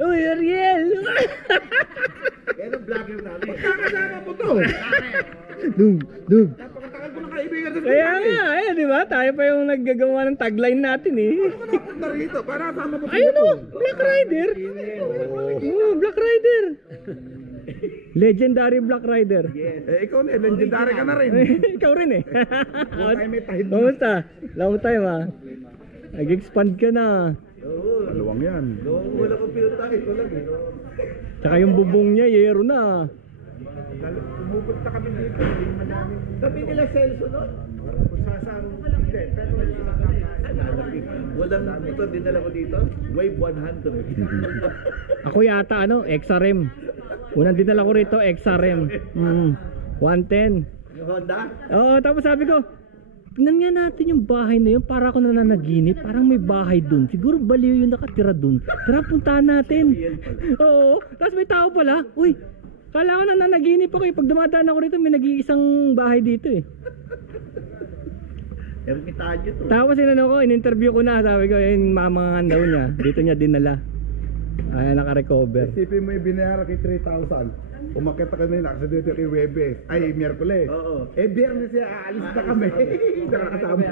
Uy, Ariel! Yan ang vlogger namin. Kakasama mo to. Dug. Napakatagal ko na kaibigan sa Kaya nga, di ba? Tayo pa yung naggagawa ng tagline natin eh. Napunta rito, para sama mo Ayun o, Black Rider. Oh, Black Rider. Legendary Black Rider. Yes. Eh, ikaw na, legendary ka na rin. Ikaw rin eh. Wala tayo may tahid na. Kamusta? Long time ah. Nag-expand ka na. Oo. Maluwang yan. Wala kong pinunta, ito lang eh. Tsaka yung bubong niya, yero na. Pumupunta kami dito. Sabi nila Celso no? Kung sasang hindi, pero walang ito, dinala ko dito. Wave 100. Ako yata XRM. Unang dinala ko rito, XRM. 110. Yung Honda? Oo, tapos sabi ko, tingnan nga natin yung bahay na yun. Para ako nananaginip. Parang may bahay dun. Siguro baliw yung nakatira dun. Tara, puntahan natin. Oo. Tapos may tao pala. Uy, kala ko nananaginip ako eh. Pag dumadaan ako rito, may nag-iisang bahay dito eh. Ermitanyo to. Tapos in-interview ko na. Sabi ko, yung mamangan daw niya. Dito niya dinala. Ay, naka-recover. Isipin mo yung binayaran kay 3,000. Umakita ka na yun, aksidente kay Webes. Ay, Miyerkules. Oo. Eh, Biyernes siya, aalis na kami. Hindi ka nakasama.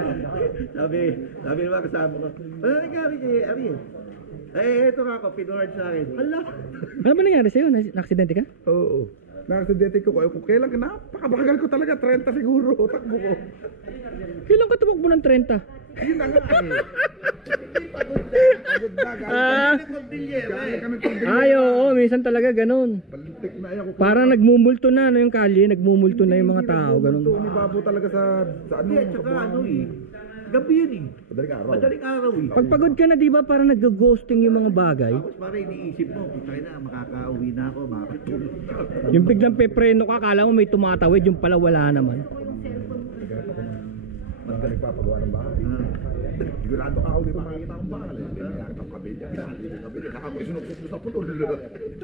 Sabi naman kasama ko. Ano nangyari kay Ariel? Eh, ito nga ako, pinuhard sa akin. Hala! Ano ba nangyari sa'yo? Na-aksidente ka? Oo. Nakaksidente ko. Kung kailan ka, napakabagal ko talaga. 30 siguro. Takbo ko. Kailan ka tumakbo ng 30? Yun na nga eh. Pagod na. Galing kami Cordillera. Ay, oo. Minsan talaga ganun. Palintik na yan. Parang nagmumulto na yung kalye. Nagmumulto na yung mga tao. Ganun. Ni Babo talaga sa ano. Hindi, tsaka ano eh. Gabi yun eh. Madaling araw. Madaling araw eh. Pag pagod ka na, di ba, parang nag-ghosting yung mga bagay. Tapos parang iniisip mo, putay na, makakauwi na ako, makakatulog. Yung biglang pepreno ka, akala mo may tumatawid, yung pala wala naman. Madaling papagawa ng bahay. Sigurado ka ako may makikita akong bahay. Ang kabila. Nakakasunod sa puto.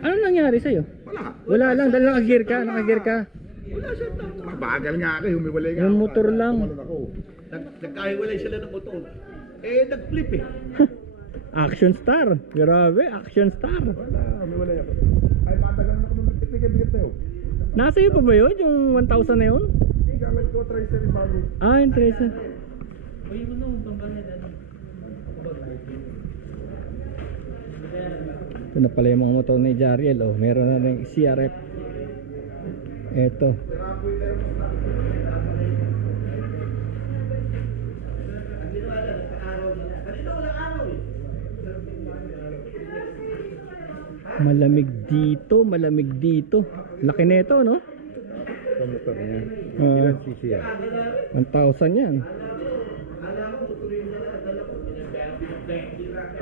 Ano nangyari sa'yo? Wala. Wala lang, dahil nakagear ka. Wala siya. Mabagal nga ako. Humiwalay nga. Yung motor lang. Nagkahiwalay sila ng motor. Eh, nag-flip eh. Action star. Grabe, action star. Wala. Humiwalay ako. Ay, matagal naman ako nagtitigil-bigat na yun. Nasa iyo pa ba yun? Yung 1,000 na yun? Gamit ko, tracer yung bago. Ah, yung tracer. Ito na pala yung mga motor ni Jariel. Oh, meron na rin CRF. Eto. Malamig dito. Laki nito, no? Ito motor niya. Ah. Ilan cc yan? 1,000 yan.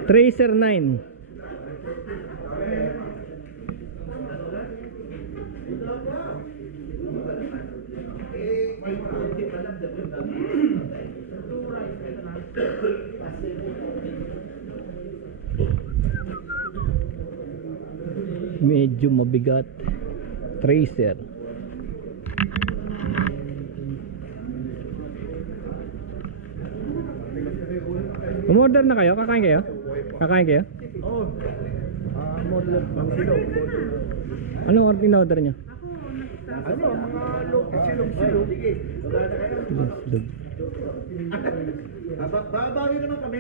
Tracer 9. Medyo mabigat. Tracer. Umorder na kayo? Kakain kayo? Oo. Model ng silog. Anong in-order nyo? Ano, mga silog-silog. Sige. Silog. Babawi naman kami.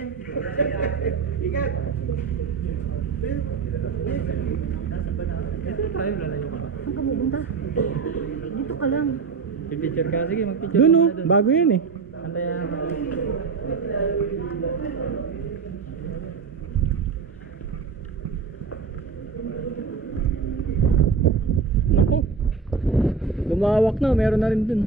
Ingat. Saan ka pupunta? Dito ka lang. Picture ka? Sige, mag-picture. Doon oh, bago yun eh. Naku. Lumawak na, meron na rin dun.